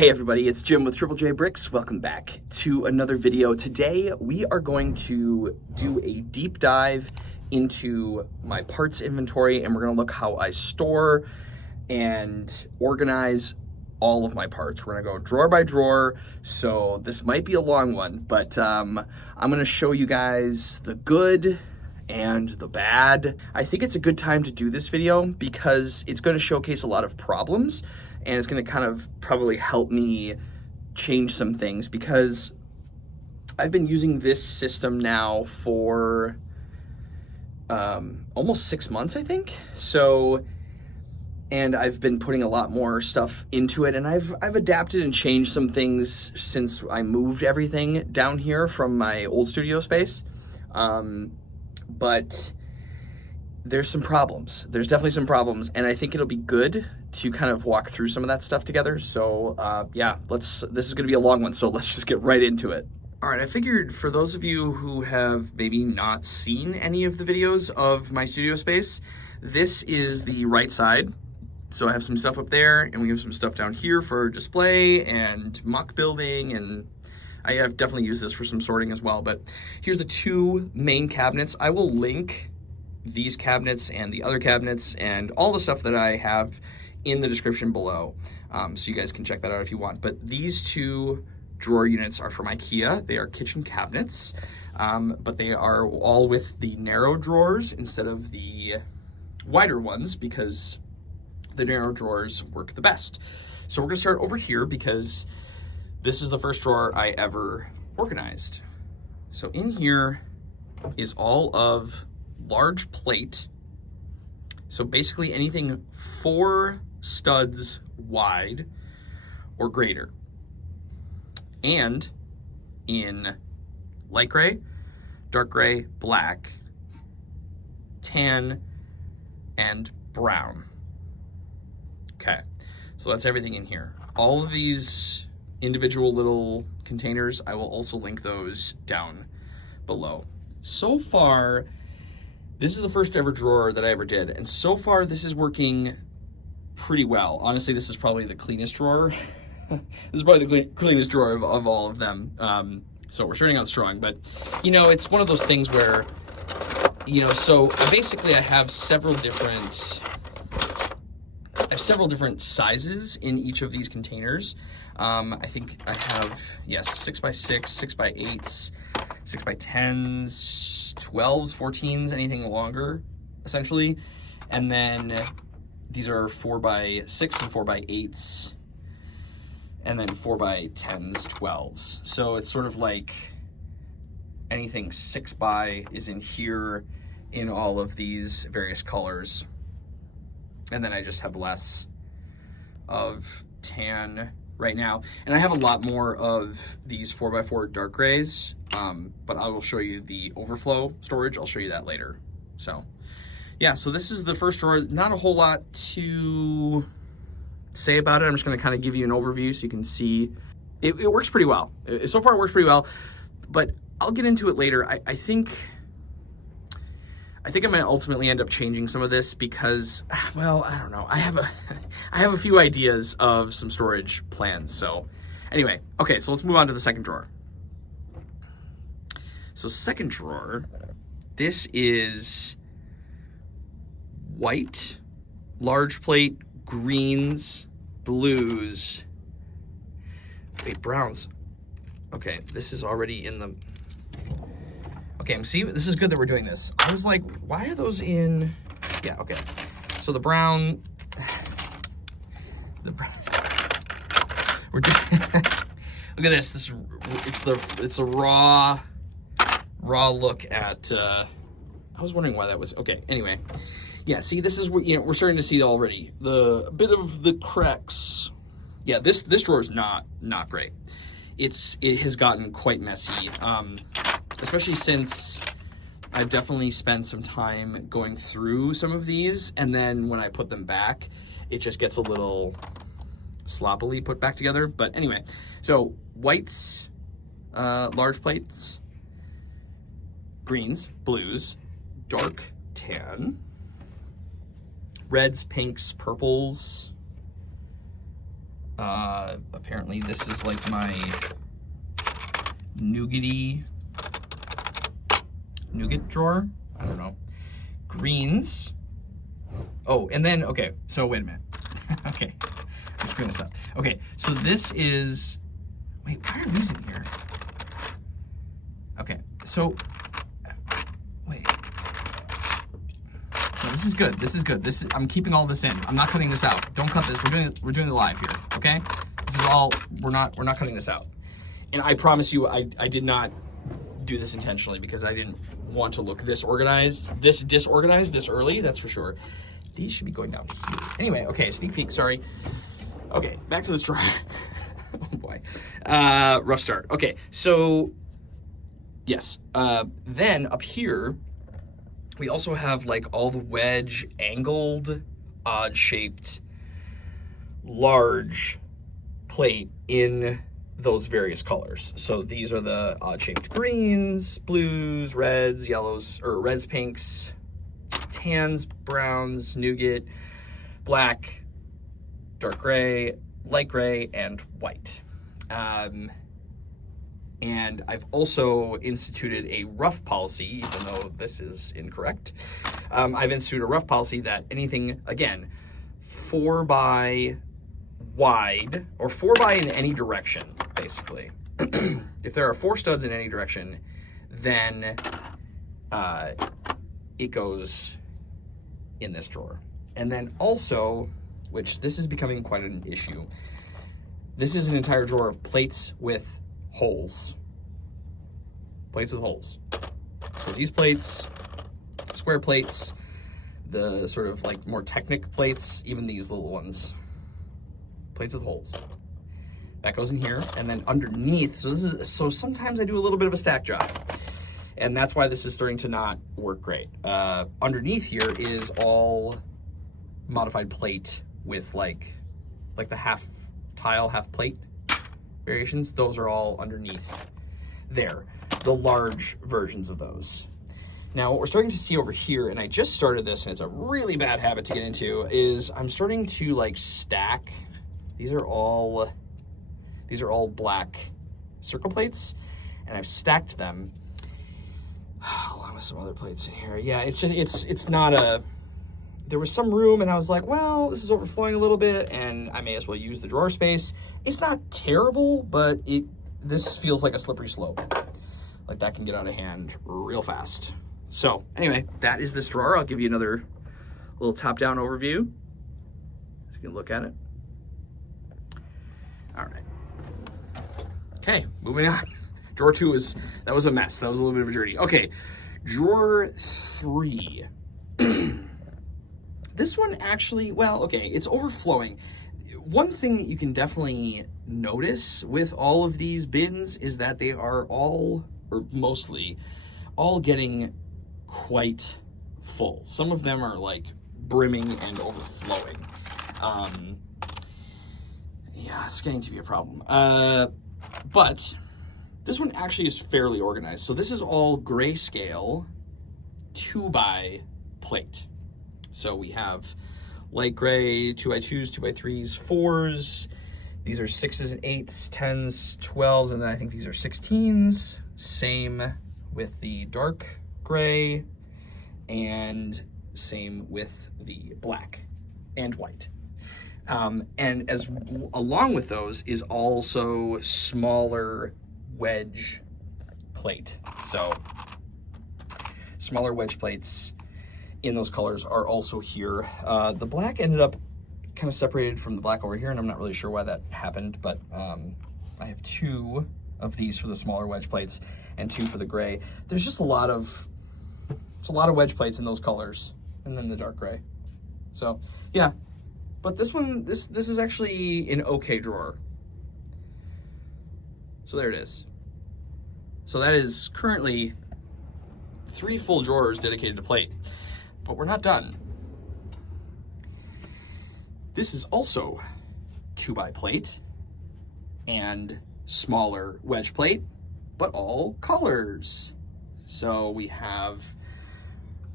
Hey everybody, it's Jim with Triple J Bricks. Welcome back to another video. Today we are going to do a deep dive into my parts inventory, and we're going to look how I store and organize all of my parts. We're going to go drawer by drawer, so this might be a long one, but I'm going to show you guys the good and the bad. I think it's a good time to do this video because it's going to showcase a lot of problems, and it's going to kind of probably help me change some things because I've been using this system now for almost 6 months, I think. So, and I've been putting a lot more stuff into it, and I've adapted and changed some things since I moved everything down here from my old studio space. But there's some problems. There's definitely some problems, and I think it'll be good to kind of walk through some of that stuff together. So yeah, this is gonna be a long one, so let's just get right into it. All right, I figured for those of you who have maybe not seen any of the videos of my studio space, this is the right side. So I have some stuff up there, and we have some stuff down here for display and muck building, and I have definitely used this for some sorting as well. But here's the two main cabinets. I will link these cabinets and the other cabinets and all the stuff that I have in the description below, so you guys can check that out if you want. But these two drawer units are from IKEA. They are kitchen cabinets, but they are all with the narrow drawers instead of the wider ones because the narrow drawers work the best. So we're gonna start over here because this is the first drawer I ever organized. So in here is all of large plate. So basically anything 4 studs wide or greater. And in light gray, dark gray, black, tan, and brown. Okay, so that's everything in here. All of these individual little containers, I will also link those down below. So far, this is the first ever drawer that I ever did, and so far this is working pretty well. Honestly, this is probably the cleanest drawer. This is probably the cleanest drawer of all of them. So we're starting out strong, but you know, it's one of those things where, you know, so basically I have several different sizes in each of these containers. I think I have, yes, 6x6, 6x8s, 6x10s, 12s, 14s, anything longer, essentially. And then these are 4x6 and 4x8s, and then 4x10s, 12s. So it's sort of like anything 6x is in here in all of these various colors. And then I just have less of tan right now. And I have a lot more of these 4x4 dark grays, but I will show you the overflow storage. I'll show you that later. So yeah, so this is the first drawer. Not a whole lot to say about it. I'm just gonna kind of give you an overview so you can see. It works pretty well. So far it works pretty well, but I'll get into it later. I think I'm gonna ultimately end up changing some of this because, well, I don't know. I have a few ideas of some storage plans. So anyway, okay, so let's move on to the second drawer. So second drawer, this is white, large plate, greens, blues, wait, browns. Okay, this is already in the, okay, see, this is good that we're doing this. I was like, why are those in, yeah, okay. So the brown, we're doing, look at this, it's a raw look at, I was wondering why that was, okay, anyway. Yeah, see, this is what, you know, we're starting to see already the bit of the cracks. Yeah, this drawer is not great. It has gotten quite messy, especially since I've definitely spent some time going through some of these, and then when I put them back, it just gets a little sloppily put back together. But anyway, so whites, large plates, greens, blues, dark tan, reds, pinks, purples, Apparently this is like my nougat drawer. I don't know. Greens. Oh, and then, okay, so wait a minute. Okay, let's bring this up. Okay, so this is, wait, why are these in here? Okay, so, wait. No, this is good, this is good. I'm keeping all this in. I'm not cutting this out. Don't cut this, we're doing it live here, okay? This is all, we're not cutting this out. And I promise you, I did not do this intentionally because I didn't want to look this organized, this disorganized this early, that's for sure. These should be going down here. Anyway, okay, sneak peek, sorry. Okay, back to this drawer. Oh boy. Rough start. Okay, so, yes. Then up here, we also have like all the wedge, angled, odd-shaped, large plate in those various colors. So these are the odd-shaped greens, blues, reds, yellows, or reds, pinks, tans, browns, nougat, black, dark gray, light gray, and white. And I've also instituted a rough policy, even though this is incorrect. I've instituted a rough policy that anything, again, 4 by wide, or 4 by in any direction, basically. If there are 4 studs in any direction, then it goes in this drawer. And then also, which this is becoming quite an issue, this is an entire drawer of plates with holes. Plates with holes. So these plates, square plates, the sort of like more Technic plates, even these little ones. Plates with holes. That goes in here, and then underneath, so sometimes I do a little bit of a stack job. And that's why this is starting to not work great. Underneath here is all modified plate with like the half tile, half plate variations. Those are all underneath there, the large versions of those. Now, what we're starting to see over here, and I just started this, and it's a really bad habit to get into, is I'm starting to like stack. These are all black circle plates, and I've stacked them along with some other plates in here. Yeah, it's just, it's not a, there was some room and I was like, well, this is overflowing a little bit and I may as well use the drawer space. It's not terrible, but this feels like a slippery slope. Like that can get out of hand real fast. So anyway, that is this drawer. I'll give you another little top-down overview so you can look at it. All right. Okay, moving on. Drawer 2 that was a mess. That was a little bit of a journey. Okay, drawer 3. This one actually, well, okay, it's overflowing. One thing that you can definitely notice with all of these bins is that they are all, or mostly, all getting quite full. Some of them are like brimming and overflowing. Yeah, it's getting to be a problem. But this one actually is fairly organized. So this is all grayscale 2x plate. So we have light gray, 2x2s, 2x3s, 4s. These are 6s and 8s, 10s, 12s, and then I think these are 16s. Same with the dark gray, and same with the black and white. And as along with those is also smaller wedge plate. So smaller wedge plates in those colors are also here. The black ended up kind of separated from the black over here, and I'm not really sure why that happened, but I have 2 of these for the smaller wedge plates and 2 for the gray. There's just a lot of wedge plates in those colors, and then the dark gray. So yeah, but this one, this is actually an okay drawer. So there it is. So that is currently 3 full drawers dedicated to plate. But we're not done. This is also 2x plate and smaller wedge plate, but all colors. So we have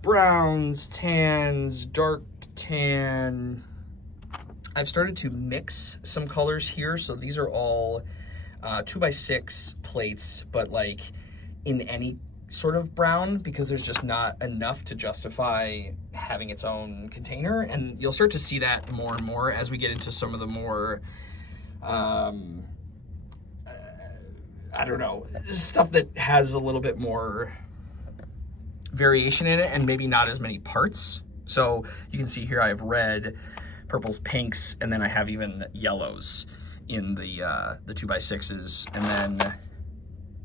browns, tans, dark tan, I've started to mix some colors here. So these are all 2x6 plates, but like in any sort of brown, because there's just not enough to justify having its own container. And you'll start to see that more and more as we get into some of the more, I don't know, stuff that has a little bit more variation in it and maybe not as many parts. So you can see here I have red, purples, pinks, and then I have even yellows in the 2x6s, and then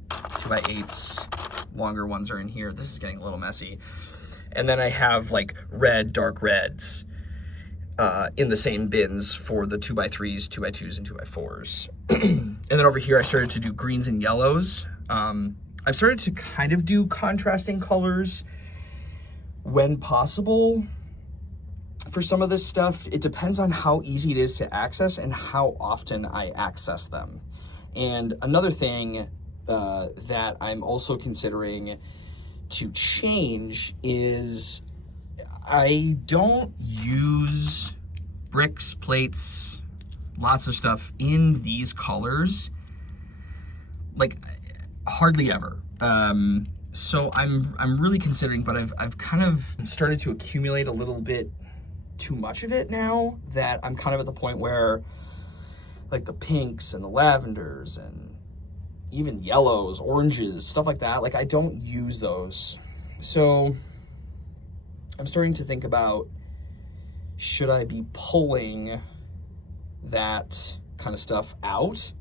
2x8s, longer ones are in here. This is getting a little messy. And then I have like red, dark reds in the same bins for the 2x3s, 2x2s, and 2x4s. And then over here I started to do greens and yellows. I've started to kind of do contrasting colors when possible. For some of this stuff, it depends on how easy it is to access and how often I access them. And another thing that I'm also considering to change is I don't use bricks, plates, lots of stuff in these colors, like hardly ever. So I'm really considering, but I've kind of started to accumulate a little bit too much of it now, that I'm kind of at the point where like the pinks and the lavenders and even yellows, oranges, stuff like that, like I don't use those. So I'm starting to think about, should I be pulling that kind of stuff out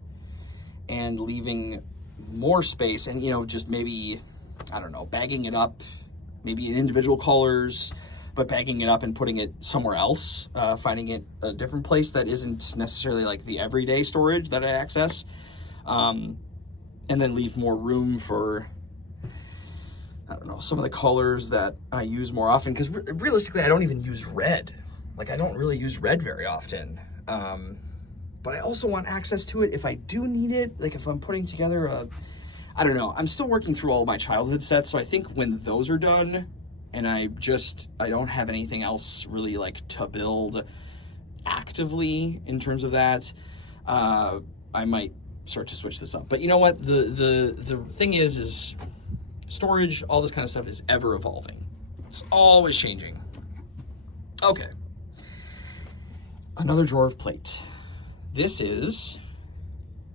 and leaving more space and, you know, just maybe, I don't know, bagging it up, maybe in individual colors, but bagging it up and putting it somewhere else, finding it a different place that isn't necessarily like the everyday storage that I access, and then leave more room for, I don't know, some of the colors that I use more often, because realistically I don't even use red. Like I don't really use red very often, but I also want access to it if I do need it, like if I'm putting together a, I don't know, I'm still working through all of my childhood sets, so I think when those are done, and I don't have anything else really like to build actively in terms of that, I might start to switch this up. But you know what, the thing is storage, all this kind of stuff is ever evolving. It's always changing. Okay, another drawer of plate. This is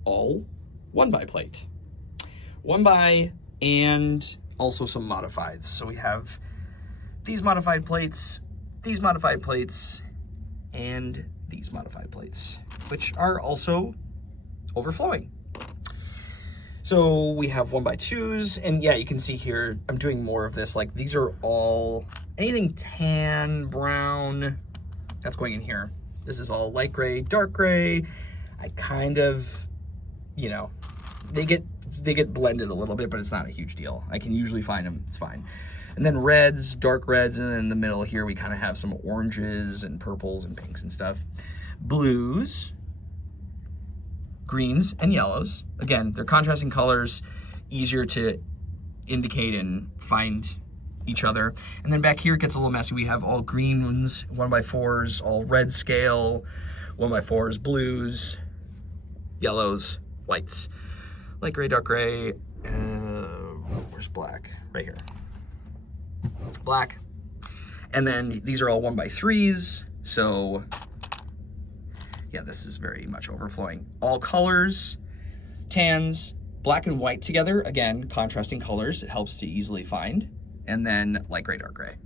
all 1x plate, 1x, and also some modifieds. So we have these modified plates, these modified plates, and these modified plates, which are also overflowing. So we have 1x2s, and yeah, you can see here, I'm doing more of this. Like these are all, anything tan, brown, that's going in here. This is all light gray, dark gray. I kind of, you know, they get blended a little bit, but it's not a huge deal. I can usually find them, it's fine. And then reds, dark reds, and then in the middle here we kind of have some oranges and purples and pinks and stuff. Blues, greens, and yellows. Again, they're contrasting colors, easier to indicate and find each other. And then back here it gets a little messy. We have all greens, 1x4s, all red scale, 1x4s, blues, yellows, whites, light gray, dark gray, where's black? Right here. Black. And then these are all 1x3s, so yeah, this is very much overflowing. All colors, tans, black and white together, again, contrasting colors, it helps to easily find. And then light gray, dark gray.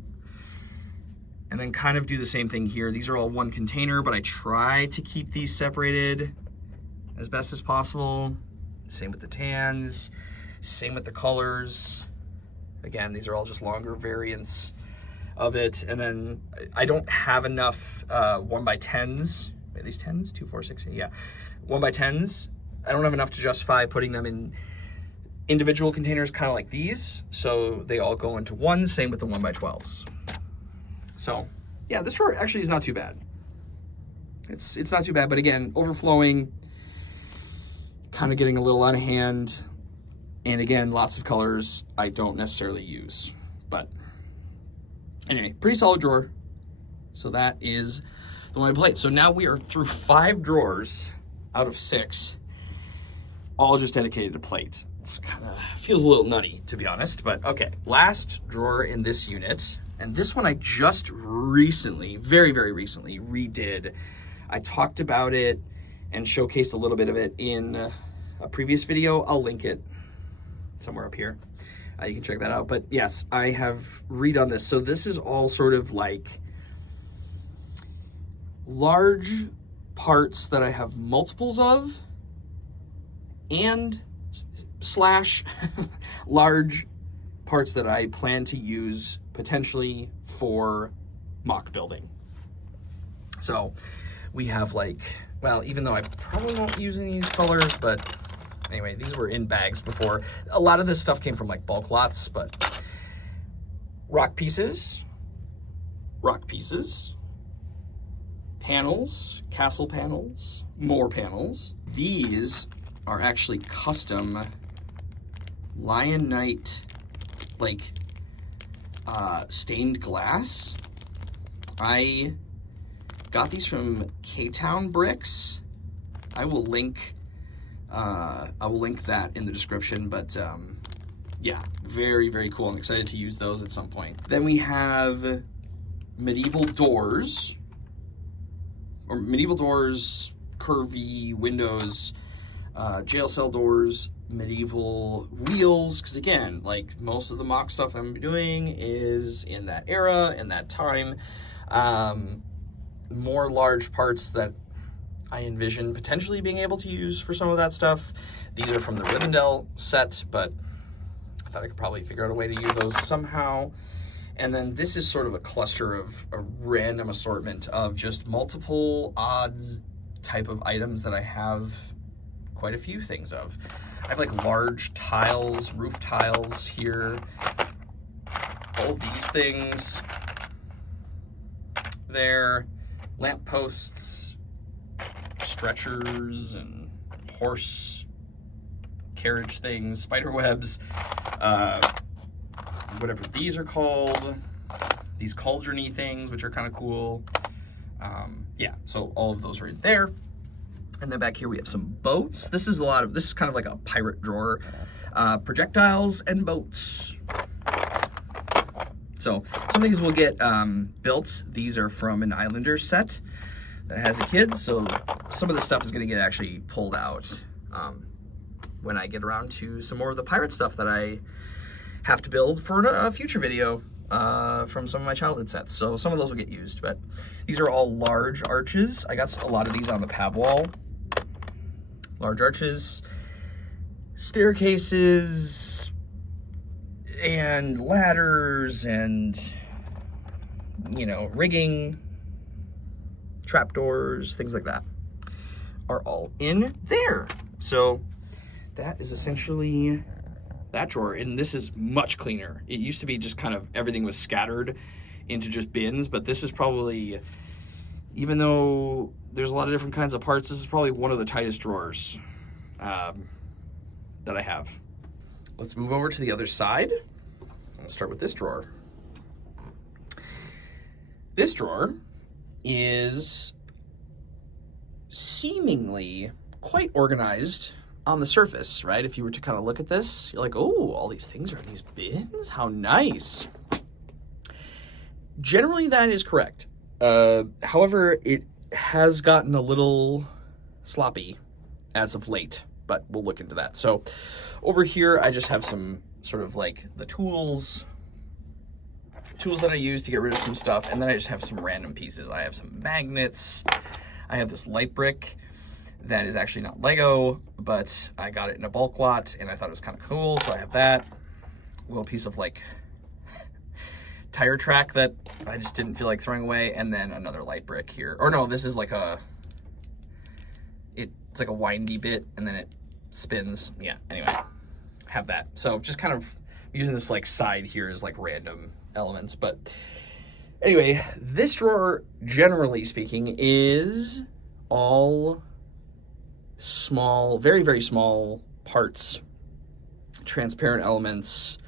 And then kind of do the same thing here. These are all one container, but I try to keep these separated as best as possible. Same with the tans, same with the colors. Again, these are all just longer variants of it. And then I don't have enough 1x10s. Are these 10s? 2, 4, 6, 8, yeah. 1x10s. I don't have enough to justify putting them in individual containers kind of like these. So they all go into one, same with the 1x12s. So yeah, this drawer actually is not too bad. It's not too bad, but again, overflowing, kind of getting a little out of hand. And again, lots of colors I don't necessarily use, but anyway, pretty solid drawer. So that is the fill my plate. So now we are through 5 drawers out of 6, all just dedicated to plates. It's kind of feels a little nutty, to be honest, but okay. Last drawer in this unit, and this one I just recently, very, very recently redid. I talked about it and showcased a little bit of it in a previous video. I'll link it somewhere up here. You can check that out. But yes, I have redone this. So this is all sort of like large parts that I have multiples of, and slash large parts that I plan to use potentially for mock building. So we have like, well, even though I probably won't use any of these colors, but anyway, these were in bags before. A lot of this stuff came from like bulk lots, but rock pieces, panels, castle panels, more panels. These are actually custom Lionite, like stained glass. I got these from K-Town Bricks. I will link that in the description, but yeah, very, very cool. I'm excited to use those at some point. Then we have medieval doors, curvy windows, jail cell doors, medieval wheels, because again, like most of the mock stuff I'm doing is in that era, in that time. More large parts that I envision potentially being able to use for some of that stuff. These are from the Rivendell set, but I thought I could probably figure out a way to use those somehow. And then this is sort of a cluster of a random assortment of just multiple odds type of items that I have quite a few things of. I have like large tiles, roof tiles here, all of these things there, lamp posts, stretchers and horse carriage things, spider webs, whatever these are called, these cauldron-y things, which are kind of cool. Yeah, so all of those are in there. And then back here we have some boats. This is kind of like a pirate drawer. Projectiles and boats. So some of these will get built. These are from an Islanders set that has a kid. So some of the stuff is gonna get actually pulled out when I get around to some more of the pirate stuff that I have to build for a future video from some of my childhood sets. So some of those will get used, but these are all large arches. I got a lot of these on the pab wall. Large arches, staircases, and ladders, and, you know, rigging, trapdoors, things like that are all in there. So that is essentially that drawer, and this is much cleaner. It used to be just kind of everything was scattered into just bins, but this is probably, even though there's a lot of different kinds of parts, this is probably one of the tightest drawers that I have. Let's move over to the other side. I'm gonna start with this drawer. This drawer is seemingly quite organized on the surface, right? If you were to kind of look at this, you're like, oh, all these things are in these bins? How nice. Generally, that is correct. However, it has gotten a little sloppy as of late, but we'll look into that. So over here, I just have some sort of like the tools that I use to get rid of some stuff, and then I just have some random pieces. I have some magnets. I have this light brick that is actually not Lego, but I got it in a bulk lot, and I thought it was kind of cool, so I have that. A little piece of like tire track that I just didn't feel like throwing away, and then another light brick here. Or no, this is like it's like a windy bit, and then it spins. Yeah, anyway, have that. So just kind of using this like side here as like random elements. But anyway, this drawer, generally speaking, is all small, very, very small parts, transparent elements,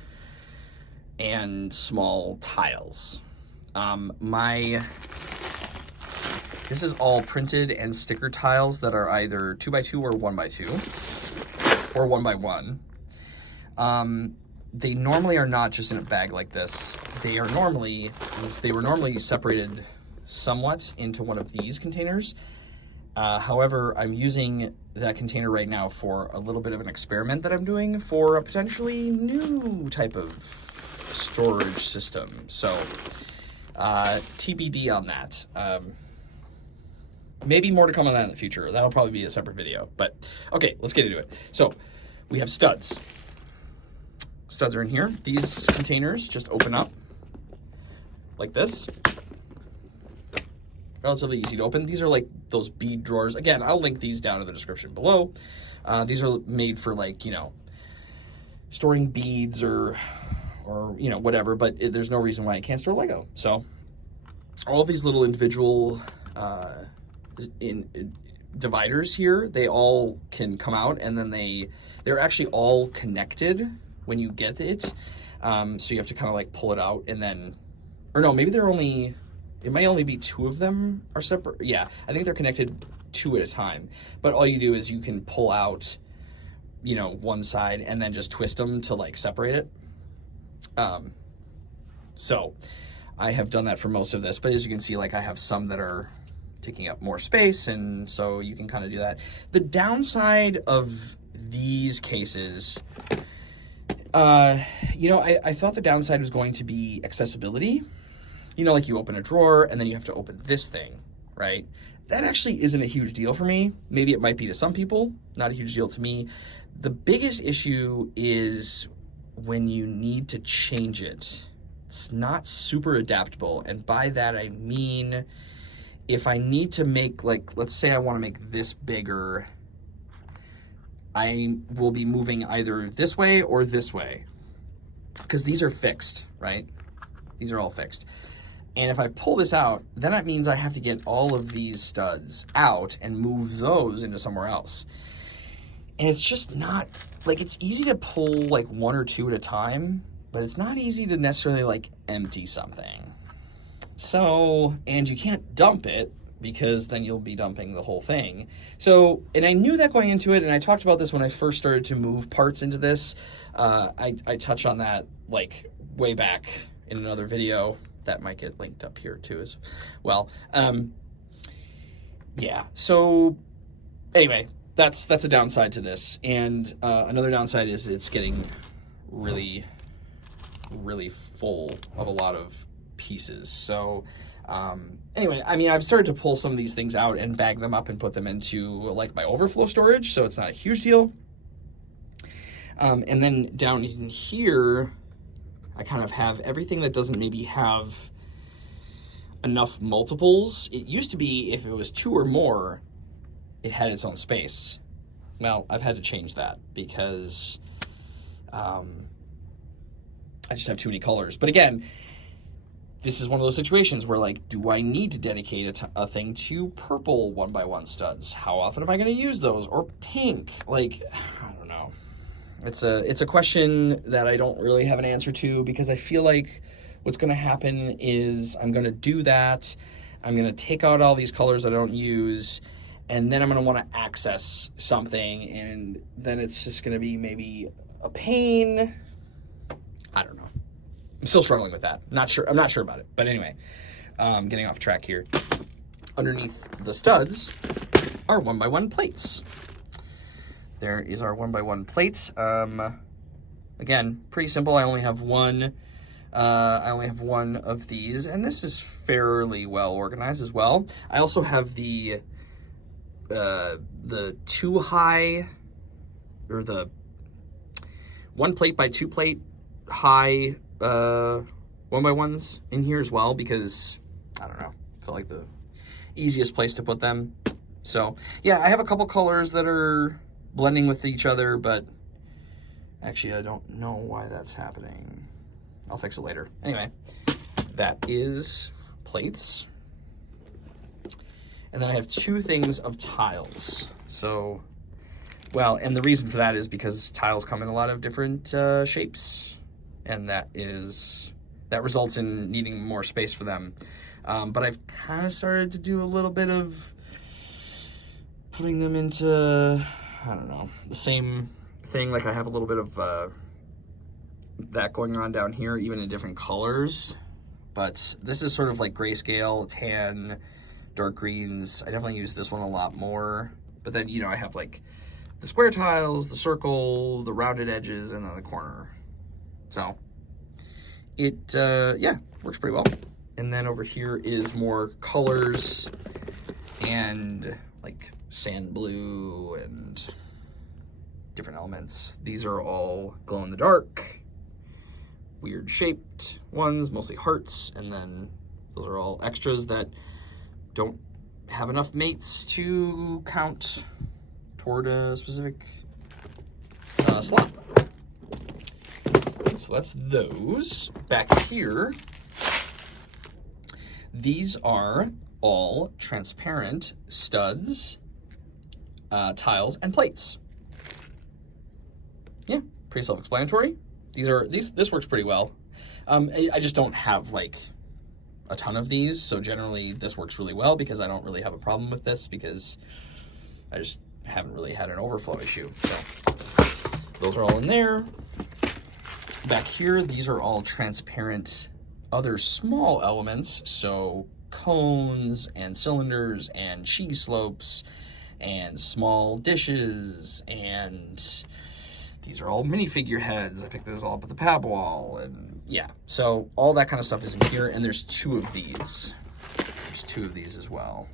and small tiles. My This is all printed and sticker tiles that are either 2x2 or 1x2 or 1x1. They normally are not just in a bag like this. They were normally separated somewhat into one of these containers. However, I'm using that container right now for a little bit of an experiment that I'm doing for a potentially new type of storage system. So, TBD on that. Maybe more to come on that in the future. That'll probably be a separate video. But, okay, let's get into it. So, we have studs. Studs are in here. These containers just open up like this. Relatively easy to open. These are like those bead drawers. Again, I'll link these down in the description below. These are made for, like, you know, storing beads or you know, whatever, but there's no reason why I can't store Lego. So all of these little individual dividers here, they all can come out, and then they're actually all connected when you get it. So you have to kind of like pull it out, and then, or no, maybe it might only be two of them are separate. Yeah, I think they're connected two at a time. But all you do is you can pull out, you know, one side and then just twist them to like separate it. So I have done that for most of this, but as you can see, like, I have some that are taking up more space, and so you can kind of do that. The downside of these cases, you know, I thought the downside was going to be accessibility. You know, like, you open a drawer and then you have to open this thing, right? That actually isn't a huge deal for me. Maybe it might be to some people, not a huge deal to me. The biggest issue is when you need to change it. It's not super adaptable, and by that I mean, if I need to make, like, let's say I want to make this bigger, I will be moving either this way or this way, because these are fixed, right? These are all fixed. And if I pull this out, then that means I have to get all of these studs out and move those into somewhere else. And it's just not, like, it's easy to pull like one or two at a time, but it's not easy to necessarily like empty something. So, and you can't dump it, because then you'll be dumping the whole thing. So, and I knew that going into it, and I talked about this when I first started to move parts into this. I touch on that like way back in another video. That might get linked up here too as well. Yeah, so anyway, that's a downside to this. And another downside is it's getting really, really full of a lot of pieces. So anyway, I mean, I've started to pull some of these things out and bag them up and put them into like my overflow storage, so it's not a huge deal. And then down in here, I kind of have everything that doesn't maybe have enough multiples. It used to be if it was two or more, it had its own space. Well, I've had to change that because I just have too many colors. But again, this is one of those situations where, like, do I need to dedicate a thing to purple 1x1 studs? How often am I going to use those? Or pink? Like, I don't know. It's a question that I don't really have an answer to, because I feel like what's going to happen is I'm going to do that. I'm going to take out all these colors that I don't use, and then I'm going to want to access something, and then it's just going to be maybe a pain. I don't know. I'm still struggling with that. I'm not sure about it. But anyway, getting off track here. Underneath the studs are 1x1 plates. There is our 1x1 plates. Again, pretty simple. I only have one. I only have one of these, and this is fairly well organized as well. I also have the 2 high, or the 1 plate by 2 plate high 1x1s in here as well, because I don't know, I feel like the easiest place to put them. So yeah, I have a couple colors that are blending with each other, but actually I don't know why that's happening. I'll fix it later. Anyway, that is plates. And then I have 2 things of tiles. So, well, and the reason for that is because tiles come in a lot of different shapes, and that results in needing more space for them. But I've kind of started to do a little bit of putting them into, I don't know, the same thing. Like I have a little bit of that going on down here, even in different colors. But this is sort of like grayscale, tan, dark greens. I definitely use this one a lot more. But then, you know, I have like the square tiles, the circle, the rounded edges, and then the corner. So it, yeah, works pretty well. And then over here is more colors and like sand blue and different elements. These are all glow in the dark, weird shaped ones, mostly hearts. And then those are all extras that don't have enough mates to count toward a specific slot. So that's those. Back here, these are all transparent studs, tiles, and plates. Yeah, pretty self-explanatory. This works pretty well. I just don't have like a ton of these, so generally this works really well because I don't really have a problem with this because I just haven't really had an overflow issue. So those are all in there. Back here, these are all transparent other small elements, so cones and cylinders and cheese slopes and small dishes, and these are all minifigure heads. I picked those all up at the pab wall, and yeah, so all that kind of stuff is in here, and there's two of these. There's two of these as well.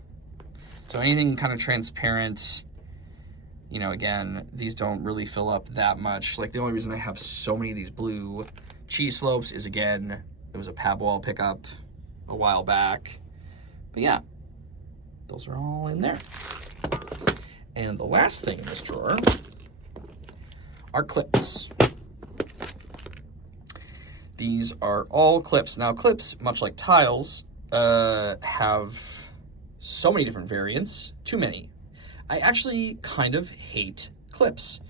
So anything kind of transparent, you know, again, these don't really fill up that much. Like the only reason I have so many of these blue cheese slopes is, again, it was a pab wall pickup a while back. But yeah, those are all in there. And the last thing in this drawer are clips. These are all clips. Now clips, much like tiles, have so many different variants, too many. I actually kind of hate clips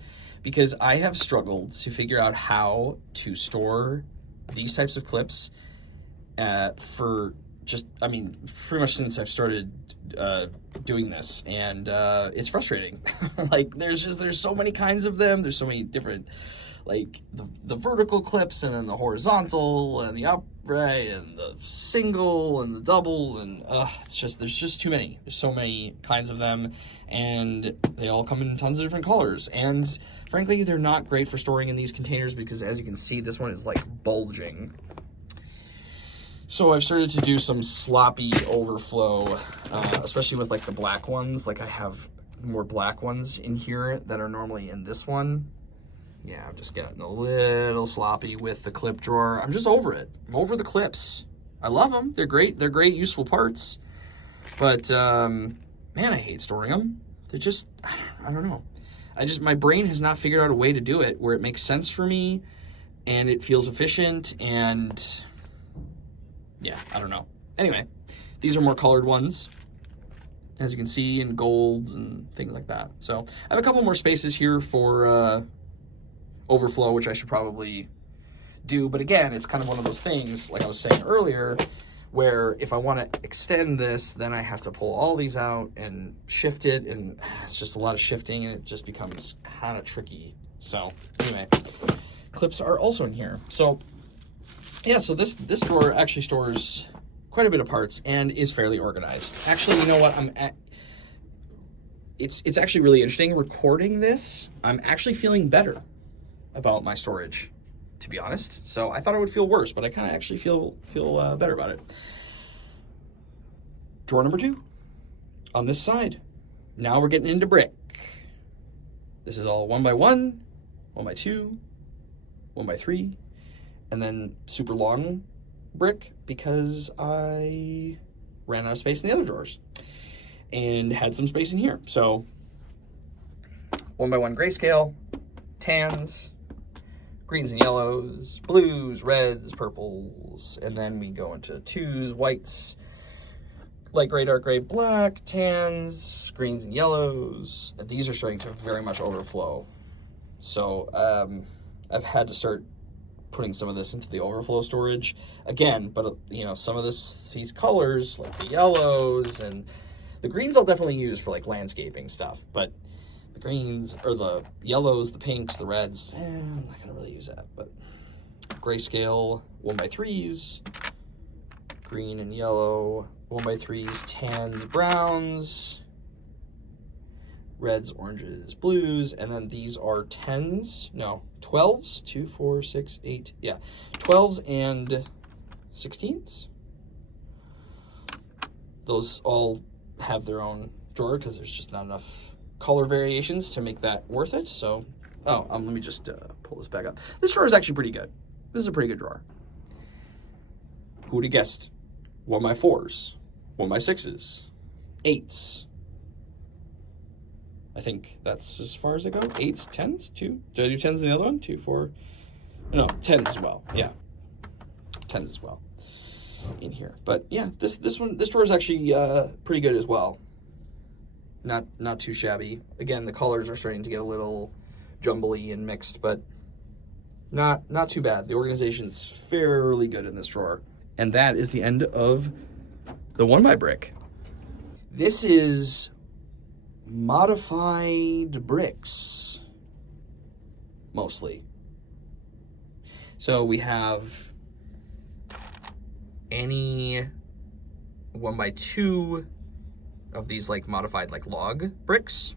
because I have struggled to figure out how to store these types of clips for just, I mean, pretty much since I've started doing this, and it's frustrating. Like there's so many kinds of them. There's so many different, like the vertical clips, and then the horizontal, and the upright, and the single, and the doubles, and it's just, there's just too many. There's so many kinds of them, and they all come in tons of different colors. And frankly, they're not great for storing in these containers because, as you can see, this one is like bulging. So I've started to do some sloppy overflow, especially with like the black ones. Like I have more black ones in here that are normally in this one. Yeah, I'm just getting a little sloppy with the clip drawer. I'm just over it. I'm over the clips. I love them. They're great. They're great, useful parts. But, man, I hate storing them. They're just, I don't know. My brain has not figured out a way to do it where it makes sense for me and it feels efficient, and yeah, I don't know. Anyway, these are more colored ones, as you can see, in golds and things like that. So I have a couple more spaces here for overflow, which I should probably do. But again, it's kind of one of those things, like I was saying earlier, where if I want to extend this, then I have to pull all these out and shift it, and it's just a lot of shifting, and it just becomes kind of tricky. So anyway, clips are also in here. So yeah, so this drawer actually stores quite a bit of parts and is fairly organized. Actually, you know what? It's actually really interesting recording this. I'm actually feeling better about my storage, to be honest. So I thought I would feel worse, but I kind of actually feel better about it. Drawer number 2 on this side. Now we're getting into brick. This is all 1x1, 1x2, 1x3, and then super long brick because I ran out of space in the other drawers and had some space in here. So 1x1 grayscale, tans, greens and yellows, blues, reds, purples, and then we go into 2s, whites, light gray, dark gray, black, tans, greens and yellows. These are starting to very much overflow. So I've had to start putting some of this into the overflow storage again, but you know, some of these colors, like the yellows and the greens, I'll definitely use for like landscaping stuff, but the greens, or the yellows, the pinks, the reds, I'm not gonna really use that. But grayscale 1x3s, green and yellow 1x3s, tans, browns, reds, oranges, blues, and then these are 10s, no, 12s, 2, 4, 6, 8, yeah, 12s and 16s. Those all have their own drawer because there's just not enough color variations to make that worth it. So, let me just pull this back up. This drawer is actually pretty good. This is a pretty good drawer. Who would have guessed 1x4s, 1x6s, 8s. I think that's as far as I go. 8s, 10s, 2. Did I do 10s in the other one? 2, 4. No, 10s as well. Yeah, 10s as well in here. But yeah, this drawer is actually pretty good as well. Not too shabby. Again, the colors are starting to get a little jumbly and mixed, but not too bad. The organization's fairly good in this drawer. And that is the end of the 1x brick. This is modified bricks, mostly. So we have any 1x2 of these like modified like log bricks,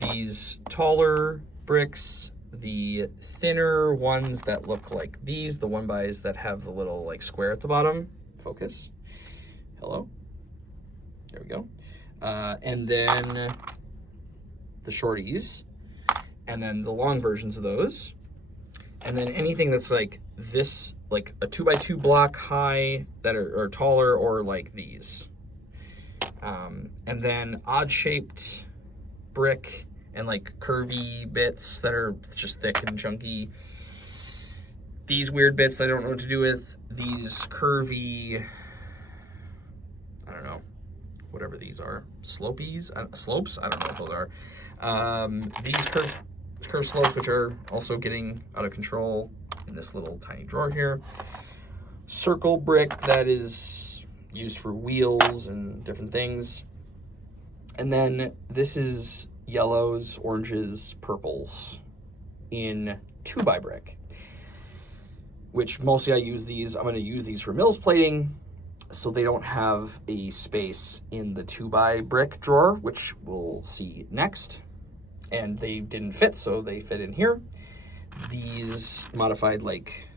these taller bricks, the thinner ones that look like these, the 1x's that have the little like square at the bottom. Focus. Hello. There we go. And then the shorties, and then the long versions of those, and then anything that's like this, like a 2x2 block high that are taller, or like these. And then odd shaped brick and like curvy bits that are just thick and chunky. These weird bits that I don't know what to do with. These curvy, I don't know, whatever these are, slopes, I don't know what those are. These curved slopes, which are also getting out of control in this little tiny drawer here. Circle brick that is used for wheels and different things. And then this is yellows, oranges, purples in 2x brick, which mostly I use these. I'm going to use these for mills plating, so they don't have a space in the 2x brick drawer, which we'll see next. And they didn't fit, so they fit in here. These modified, like,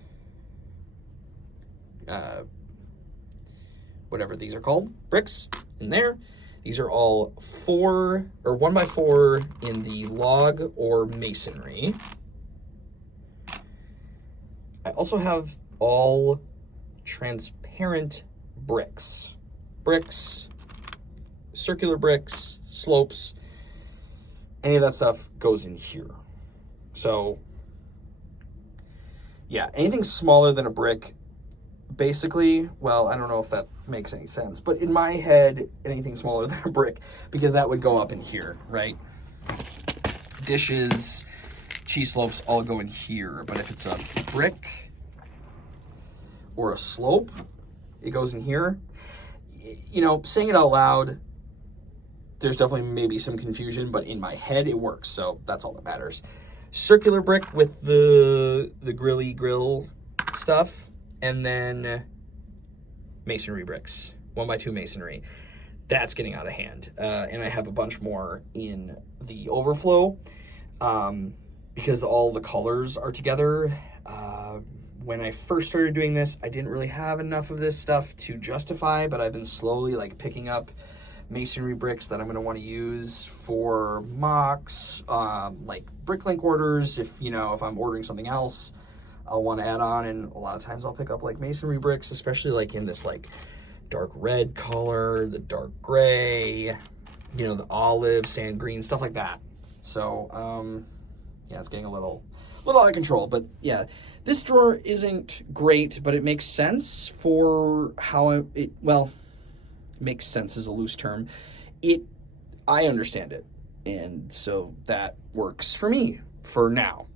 whatever these are called, bricks in there. These are all 1x4 in the log or masonry. I also have all transparent bricks, circular bricks, slopes, any of that stuff goes in here. So yeah, anything smaller than a brick, basically, well, I don't know if that makes any sense, but in my head, anything smaller than a brick, because that would go up in here, right? Dishes, cheese slopes all go in here, but if it's a brick or a slope, it goes in here. You know, saying it out loud, there's definitely maybe some confusion, but in my head it works, so that's all that matters. Circular brick with the grilly grill stuff, and then masonry bricks, 1x2 masonry. That's getting out of hand. And I have a bunch more in the overflow because all the colors are together. When I first started doing this, I didn't really have enough of this stuff to justify, but I've been slowly like picking up masonry bricks that I'm going to want to use for mocks, like bricklink orders. If I'm ordering something else, I'll want to add on, and a lot of times I'll pick up like masonry bricks, especially like in this like dark red color, the dark gray, the olive, sand green, stuff like that. So yeah, it's getting a little out of control, but yeah, this drawer isn't great, but it makes sense for how makes sense is a loose term. I understand it, and so that works for me for now.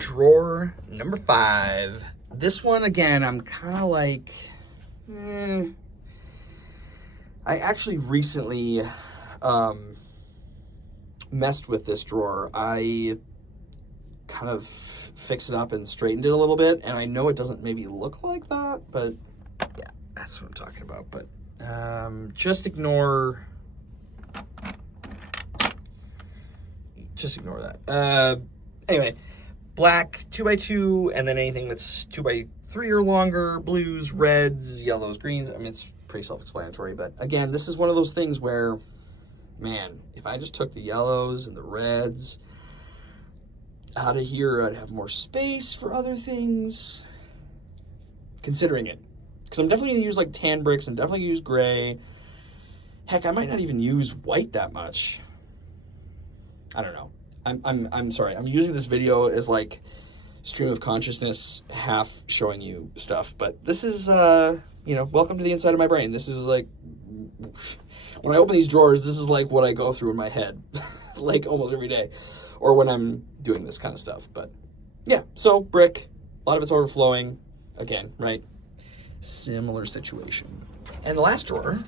Drawer number 5. This one, again, I'm kind of like, I actually recently messed with this drawer. I kind of fixed it up and straightened it a little bit, and I know it doesn't maybe look like that, but yeah, that's what I'm talking about. But just ignore that. Anyway, black 2x2, and then anything that's 2x3 or longer, blues, reds, yellows, greens. I mean, it's pretty self-explanatory, but again, this is one of those things where, man, if I just took the yellows and the reds out of here, I'd have more space for other things. Considering it. Because I'm definitely going to use like tan bricks. I'm definitely going to use gray. Heck, I might not even use white that much. I don't know. I'm sorry. I'm using this video as like stream of consciousness, half showing you stuff. But this is, welcome to the inside of my brain. This is like, when I open these drawers, this is like what I go through in my head, like almost every day, or when I'm doing this kind of stuff. But yeah, so brick, a lot of it's overflowing. Again, right? Similar situation. And the last drawer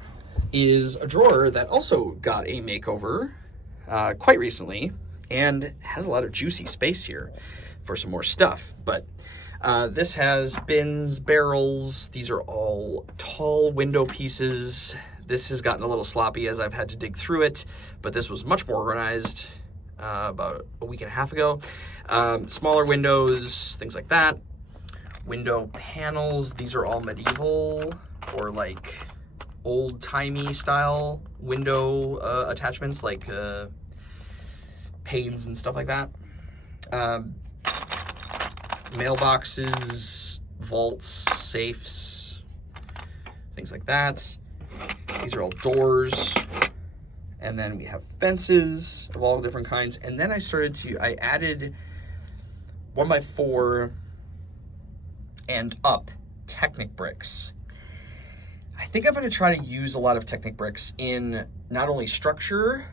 is a drawer that also got a makeover quite recently and has a lot of juicy space here for some more stuff. But this has bins, barrels. These are all tall window pieces. This has gotten a little sloppy as I've had to dig through it, but this was much more organized about a week and a half ago. Smaller windows, things like that. Window panels, these are all medieval or like old-timey style window attachments, like panes and stuff like that. Mailboxes, vaults, safes, things like that. These are all doors. And then we have fences of all different kinds. And then I added 1x4 and up Technic bricks. I think I'm going to try to use a lot of Technic bricks in not only structure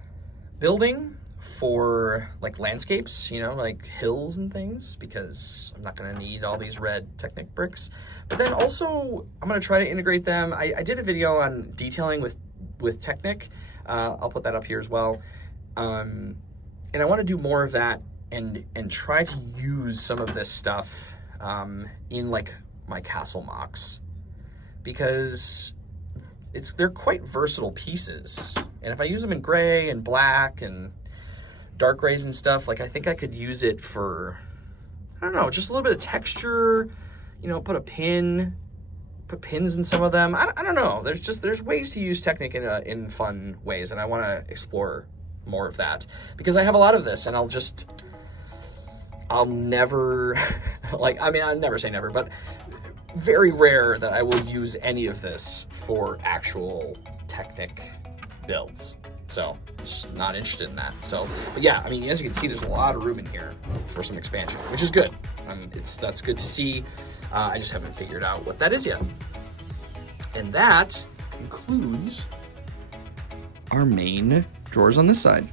building for like landscapes, like hills and things, because I'm not going to need all these red Technic bricks. But then also I'm going to try to integrate them. I did a video on detailing with Technic. I'll put that up here as well. And I want to do more of that and try to use some of this stuff in like my castle mocks, because they're quite versatile pieces. And if I use them in gray and black and dark grays and stuff, like I think I could use it for, I don't know, just a little bit of texture, put pins in some of them. I don't know. There's ways to use Technic in fun ways, and I want to explore more of that, because I have a lot of this, and I'll never, I'll never say never, but very rare that I will use any of this for actual Technic builds. So, just not interested in that. So, but yeah, as you can see, there's a lot of room in here for some expansion, which is good. That's good to see. I just haven't figured out what that is yet. And that concludes our main drawers on this side.